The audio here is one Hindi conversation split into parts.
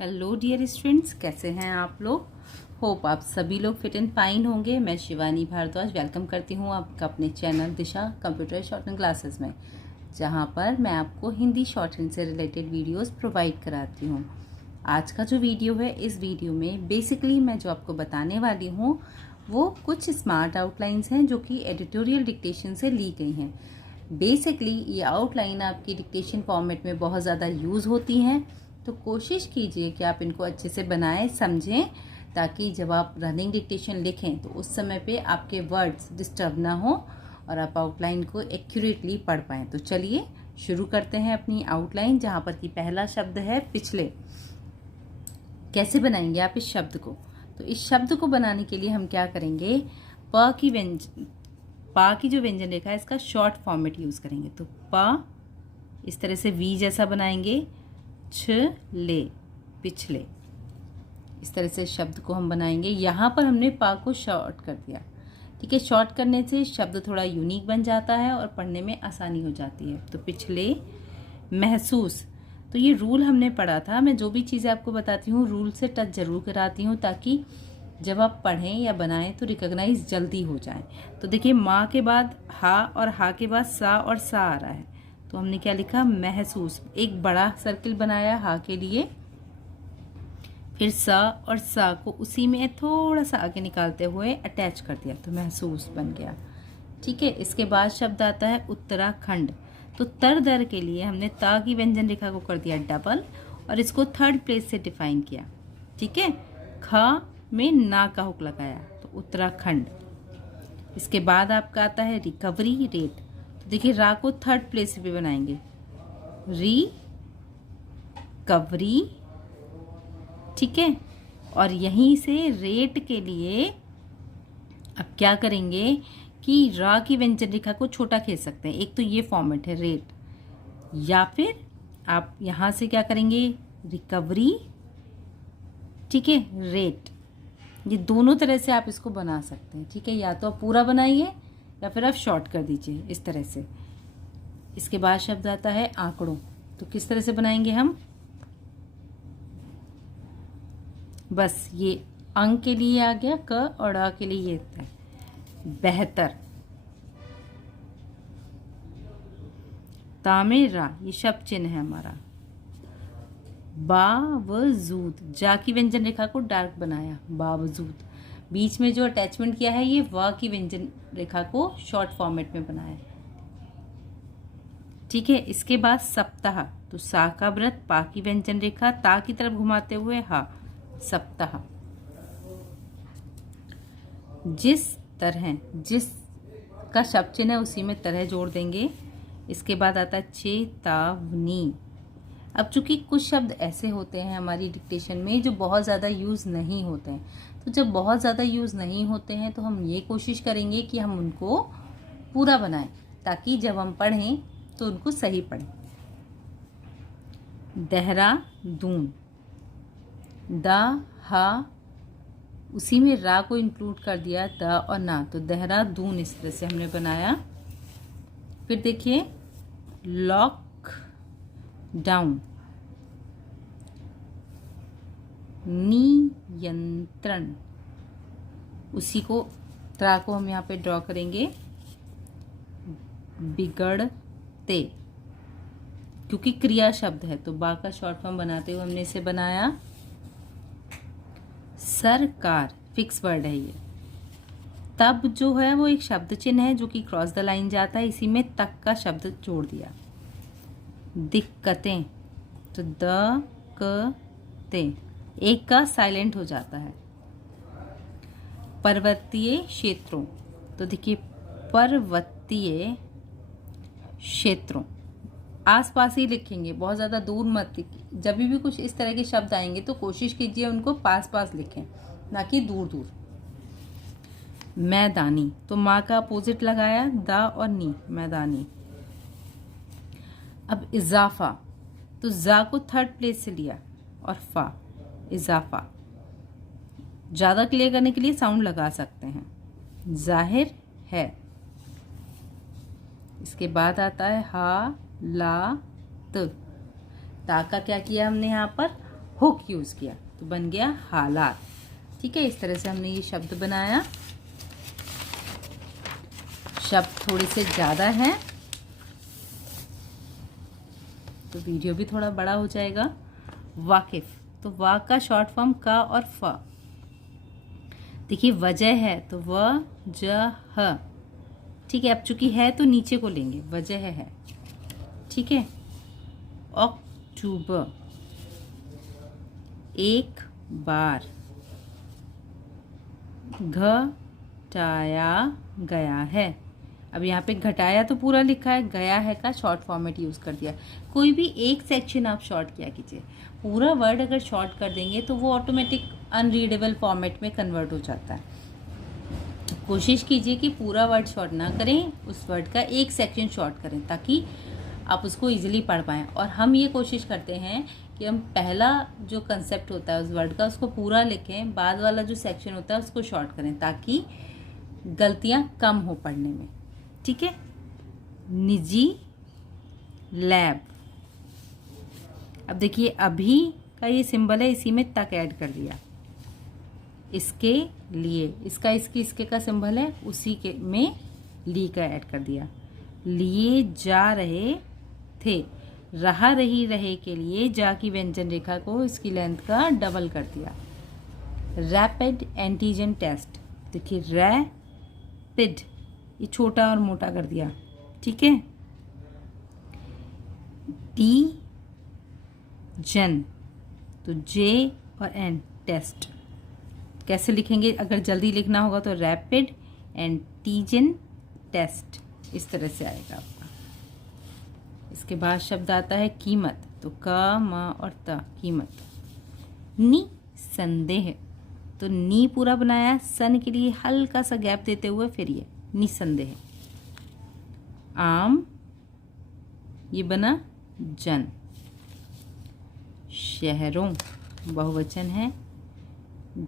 हेलो डियर स्टूडेंट्स, कैसे हैं आप लोग। होप आप सभी लोग फिट एंड फाइन होंगे। मैं शिवानी भारद्वाज वेलकम करती हूँ आपका अपने चैनल दिशा कंप्यूटर शॉर्ट हैंड क्लासेस में, जहाँ पर मैं आपको हिंदी शॉर्ट हैंड से रिलेटेड वीडियोस प्रोवाइड कराती हूँ। आज का जो वीडियो है, इस वीडियो में बेसिकली मैं जो आपको बताने वाली हूँ वो कुछ स्मार्ट आउटलाइंस हैं जो कि एडिटोरियल डिक्टेशन से ली गई हैं। बेसिकली ये आउटलाइन आपकी डिक्टेशन फॉर्मेट में बहुत ज़्यादा यूज़ होती हैं, तो कोशिश कीजिए कि आप इनको अच्छे से बनाएं, समझें, ताकि जब आप रनिंग डिक्टेशन लिखें तो उस समय पे आपके वर्ड्स डिस्टर्ब ना हो और आप आउटलाइन को एक्यूरेटली पढ़ पाएँ। तो चलिए शुरू करते हैं अपनी आउटलाइन, जहाँ पर कि पहला शब्द है पिछले। कैसे बनाएंगे आप इस शब्द को? तो इस शब्द को बनाने के लिए हम क्या करेंगे, पा की जो व्यंजन रेखा है इसका शॉर्ट फॉर्मेट यूज करेंगे। तो प इस तरह से वी जैसा बनाएंगे, छ ले पिछले, इस तरह से शब्द को हम बनाएंगे। यहाँ पर हमने पा को शॉर्ट कर दिया, ठीक है। शॉर्ट करने से शब्द थोड़ा यूनिक बन जाता है और पढ़ने में आसानी हो जाती है। तो पिछले महसूस, तो ये रूल हमने पढ़ा था। मैं जो भी चीज़ें आपको बताती हूँ रूल से टच जरूर कराती हूँ, ताकि जब आप पढ़ें या बनाएं तो रिकॉग्नाइज जल्दी हो जाए। तो देखिए, माँ के बाद हा और हा के बाद सा और सा आ रहा है, तो हमने क्या लिखा, महसूस। एक बड़ा सर्किल बनाया हा के लिए, फिर सा और सा को उसी में थोड़ा सा आगे निकालते हुए अटैच कर दिया, तो महसूस बन गया, ठीक है। इसके बाद शब्द आता है उत्तराखंड। तो तर दर के लिए हमने ता की व्यंजन रेखा को कर दिया डबल और इसको थर्ड प्लेस से डिफाइन किया, ठीक है। ख में ना का हुक लगाया, तो उत्तराखंड। इसके बाद आपका आता है रिकवरी रेट। तो देखिए, रा को थर्ड प्लेस पे बनाएंगे, री कवरी, ठीक है। और यहीं से रेट के लिए अब क्या करेंगे कि रा की व्यंजन रेखा को छोटा खींच सकते हैं। एक तो ये फॉर्मेट है रेट, या फिर आप यहां से क्या करेंगे, रिकवरी, ठीक है, रेट। ये दोनों तरह से आप इसको बना सकते हैं, ठीक है। या तो आप पूरा बनाइए या फिर आप शॉर्ट कर दीजिए इस तरह से। इसके बाद शब्द आता है आंकड़ों। तो किस तरह से बनाएंगे हम, बस ये अंक के लिए आ गया, क और अ के लिए ये है बेहतर। तामेरा, ये शब्द चिन्ह है हमारा। बावजूद, जा की व्यंजन रेखा को डार्क बनाया, बावजूद। बीच में जो अटैचमेंट किया है ये व की व्यंजन रेखा को शॉर्ट फॉर्मेट में बनाया, ठीक है। इसके बाद सप्ताह। तो सा का व्रत, पा की व्यंजन रेखा, ता की तरफ घुमाते हुए हा, सप्ताह। जिस तरह, जिस का शब्द चिन्ह है उसी में तरह जोड़ देंगे। इसके बाद आता है चेतावनी। अब चूंकि कुछ शब्द ऐसे होते हैं हमारी डिक्टेशन में जो बहुत ज़्यादा यूज़ नहीं होते हैं, तो जब बहुत ज़्यादा यूज़ नहीं होते हैं तो हम ये कोशिश करेंगे कि हम उनको पूरा बनाएं, ताकि जब हम पढ़ें तो उनको सही पढ़ें। देहरादून, दा हा उसी में रा को इंक्लूड कर दिया, द और ना, तो देहरादून इस तरह से हमने बनाया। फिर देखिए लॉक डाउन, नियंत्रण, उसी को त्रा को हम यहाँ पे ड्रॉ करेंगे, बिगड़ते, क्योंकि क्रिया शब्द है तो बा का शॉर्ट फॉर्म बनाते हुए हमने इसे बनाया। सरकार, फिक्स वर्ड है ये। तब जो है वो एक शब्द चिन्ह है जो कि क्रॉस द लाइन जाता है, इसी में तक का शब्द जोड़ दिया। दिक्कतें, तो द क ते, एक का साइलेंट हो जाता है। पर्वतीय क्षेत्रों, तो देखिए पर्वतीय क्षेत्रों, आसपास ही लिखेंगे, बहुत ज़्यादा दूर मत लिखिए। जब भी कुछ इस तरह के शब्द आएंगे तो कोशिश कीजिए उनको पास पास लिखें, ना कि दूर दूर। मैदानी, तो माँ का अपोजिट लगाया, दा और नी, मैदानी। अब इजाफा, तो जा को थर्ड प्लेस से लिया और फा, इजाफा। ज़्यादा क्लियर करने के लिए साउंड लगा सकते हैं, जाहिर है। इसके बाद आता है हा ला त, ता का क्या किया हमने यहाँ पर, हुक यूज़ किया तो बन गया हालात। ठीक है, इस तरह से हमने ये शब्द बनाया। शब्द थोड़े से ज़्यादा हैं तो वीडियो भी थोड़ा बड़ा हो जाएगा। वाकिफ, तो वा का शॉर्ट फॉर्म का और फ। देखिए वजह है तो वजह। ठीक है, अब चूंकि है तो नीचे को लेंगे, वजह है। ठीक है, अक्टूबर, एक बार, घटाया गया है। अब यहाँ पे घटाया तो पूरा लिखा है, गया है का शॉर्ट फॉर्मेट यूज़ कर दिया। कोई भी एक सेक्शन आप शॉर्ट किया कीजिए, पूरा वर्ड अगर शॉर्ट कर देंगे तो वो ऑटोमेटिक अनरीडेबल फॉर्मेट में कन्वर्ट हो जाता है। तो कोशिश कीजिए कि पूरा वर्ड शॉर्ट ना करें, उस वर्ड का एक सेक्शन शॉर्ट करें ताकि आप उसको इजीली पढ़ पाएँ। और हम ये कोशिश करते हैं कि हम पहला जो कंसेप्ट होता है उस वर्ड का उसको पूरा लिखें, बाद वाला जो सेक्शन होता है उसको शॉर्ट करें ताकि गलतियां कम हो पढ़ने में। ठीक है, निजी लैब। अब देखिए अभी का ये सिंबल है, इसी में तक ऐड कर दिया। इसके लिए, इसका इसके का सिंबल है, उसी के में ली का ऐड कर दिया। लिए जा रहे थे, रहा रही रहे के लिए जा की व्यंजन रेखा को इसकी लेंथ का डबल कर दिया। रैपिड एंटीजन टेस्ट, देखिए रैपिड ये छोटा और मोटा कर दिया। ठीक है, टी जन तो जे और एन, टेस्ट कैसे लिखेंगे? अगर जल्दी लिखना होगा तो रैपिड एंटीजन टेस्ट, इस तरह से आएगा आपका। इसके बाद शब्द आता है कीमत, तो क म और त, कीमत। नि संदेह, तो नी पूरा बनाया, सन के लिए हल्का सा गैप देते हुए फिर ये निसंदेह। आम, ये बना जन। शहरों बहुवचन है,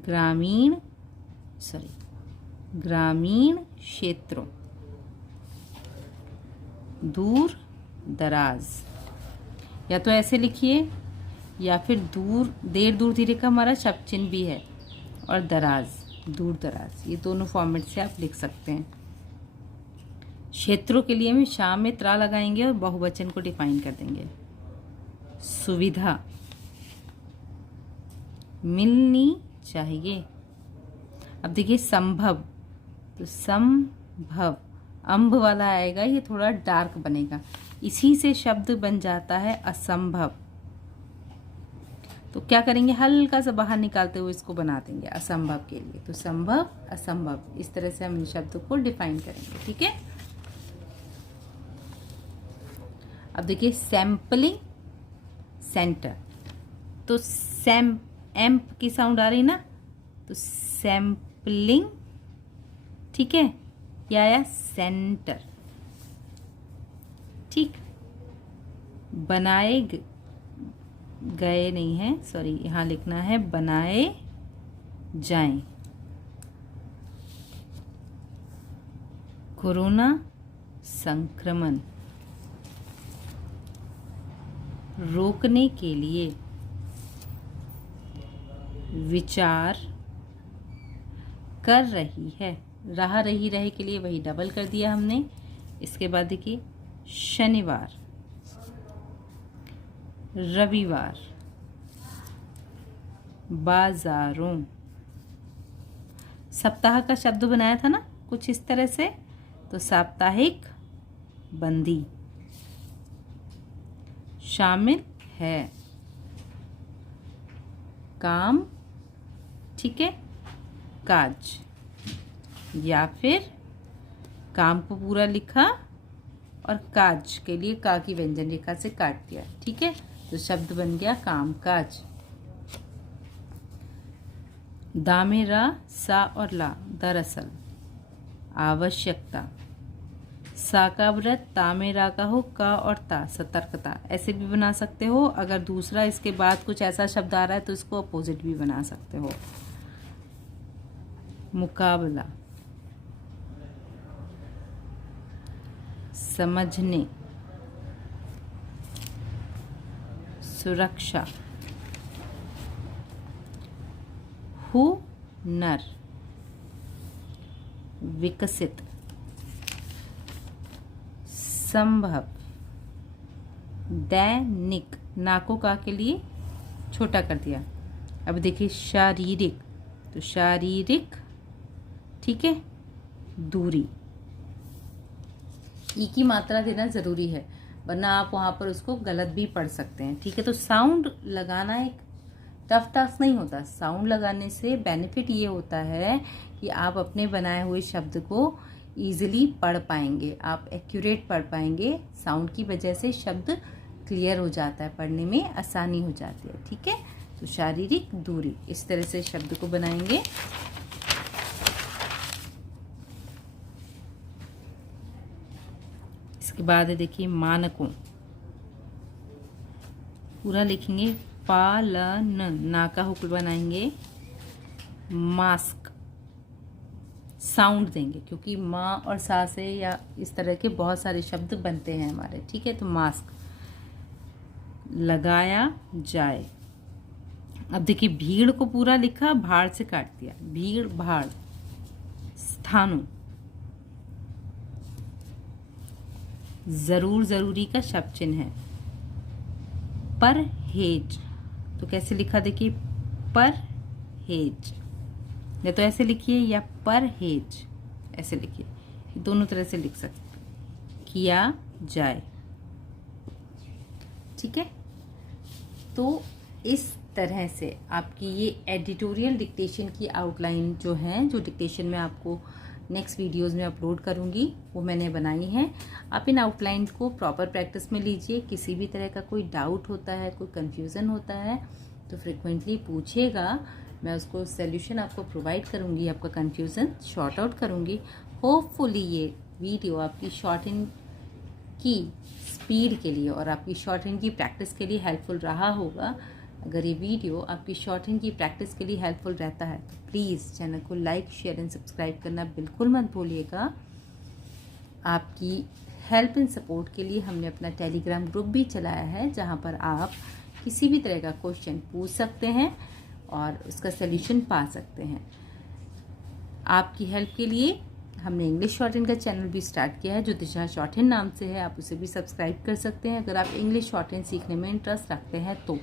ग्रामीण क्षेत्रों। दूर दराज, या तो ऐसे लिखिए या फिर दूर, देर दूर धीरे का हमारा शब्द चिन्ह भी है, और दराज, दूर दराज, ये दोनों फॉर्मेट से आप लिख सकते हैं। क्षेत्रों के लिए हम शाम में त्रा लगाएंगे और बहुवचन को डिफाइन कर देंगे। सुविधा, मिलनी चाहिए। अब देखिए संभव, तो संभव अम्भ वाला आएगा, ये थोड़ा डार्क बनेगा, इसी से शब्द बन जाता है असंभव। तो क्या करेंगे, हल्का सा बाहर निकालते हुए इसको बना देंगे असंभव के लिए। तो संभव असंभव, इस तरह से हम इन शब्दों को डिफाइन करेंगे। ठीक है, अब देखिए सैम्पलिंग सेंटर, तो एम्प की साउंड आ रही ना, तो सैम्पलिंग। ठीक है, क्या आया, सेंटर। ठीक, बनाए गए नहीं है, सॉरी, यहां लिखना है बनाए जाएं। कोरोना संक्रमण, रोकने के लिए विचार कर रही है। रहा रही रहे के लिए वही डबल कर दिया हमने। इसके बाद देखिए शनिवार, रविवार, बाजारों। सप्ताह का शब्द बनाया था ना कुछ इस तरह से, तो साप्ताहिक बंदी। शामिल है, काम, ठीक है, काज, या फिर काम को पूरा लिखा और काज के लिए का की व्यंजन रेखा से काट दिया। ठीक है, तो शब्द बन गया काम काज। दामेरा, सा और ला, दरअसल, आवश्यकता। सा का व्रत, तामेरा का हो, का और ता, सतर्कता। ऐसे भी बना सकते हो। अगर दूसरा इसके बाद कुछ ऐसा शब्द आ रहा है तो इसको अपोजिट भी बना सकते हो। मुकाबला, समझने, सुरक्षा, हुनर, विकसित, संभव, दैनिक, नाको का के लिए छोटा कर दिया। अब देखिए शारीरिक, तो शारीरिक, ठीक है, दूरी, ई की मात्रा देना ज़रूरी है, वरना आप वहाँ पर उसको गलत भी पढ़ सकते हैं, ठीक है। तो साउंड लगाना एक टफ टास्क नहीं होता। साउंड लगाने से बेनिफिट ये होता है कि आप अपने बनाए हुए शब्द को ईजिली पढ़ पाएंगे, आप एक्यूरेट पढ़ पाएंगे। साउंड की वजह से शब्द क्लियर हो जाता है, पढ़ने में आसानी हो जाती है, ठीक है। तो शारीरिक दूरी, इस तरह से शब्द को बनाएंगे। इसके बाद देखिए मानकों, पूरा लिखेंगे। पालन, ना का हुक बनाएंगे। मास्क, साउंड देंगे, क्योंकि माँ और सा से या इस तरह के बहुत सारे शब्द बनते हैं हमारे, ठीक है। तो मास्क, लगाया जाए। अब देखिए भीड़ को पूरा लिखा, भाड़ से काट दिया, भीड़ भाड़। स्थानों, जरूर, जरूरी का शब्द चिन्ह है। परहेज, तो कैसे लिखा देखिए, परहेज, या तो ऐसे लिखिए या परहेज, ऐसे लिखिए, दोनों तरह से लिख सकते। किया जाए, ठीक है। तो इस तरह से आपकी ये एडिटोरियल डिक्टेशन की आउटलाइन जो है, जो डिक्टेशन में आपको नेक्स्ट वीडियोस में अपलोड करूंगी, वो मैंने बनाई है। आप इन आउटलाइन को प्रॉपर प्रैक्टिस में लीजिए। किसी भी तरह का कोई डाउट होता है, कोई कंफ्यूजन होता है तो फ्रिक्वेंटली पूछिएगा, मैं उसको सॉल्यूशन आपको प्रोवाइड करूंगी, आपका कंफ्यूजन शॉर्ट आउट करूंगी। होपफुली ये वीडियो आपकी शॉर्ट हैंड की स्पीड के लिए और आपकी शॉर्ट हैंड की प्रैक्टिस के लिए हेल्पफुल रहा होगा। अगर ये वीडियो आपकी शॉर्ट हैंड की प्रैक्टिस के लिए हेल्पफुल रहता है तो प्लीज़ चैनल को लाइक, शेयर एंड सब्सक्राइब करना बिल्कुल मत भूलिएगा। आपकी हेल्प एंड सपोर्ट के लिए हमने अपना टेलीग्राम ग्रुप भी चलाया है, जहां पर आप किसी भी तरह का क्वेश्चन पूछ सकते हैं और उसका सलूशन पा सकते हैं। आपकी हेल्प के लिए हमने इंग्लिश शॉर्ट हैंड का चैनल भी स्टार्ट किया है, जो दिशा शॉर्ट हैंड नाम से है, आप उसे भी सब्सक्राइब कर सकते हैं अगर आप इंग्लिश शॉर्ट हैंड सीखने में इंटरेस्ट रखते हैं तो।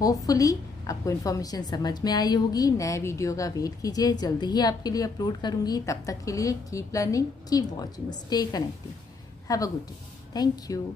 होपफुली आपको इन्फॉर्मेशन समझ में आई होगी। नए वीडियो का वेट कीजिए, जल्दी ही आपके लिए अपलोड करूंगी। तब तक के लिए keep learning, keep watching, stay connected, have a good day, thank you.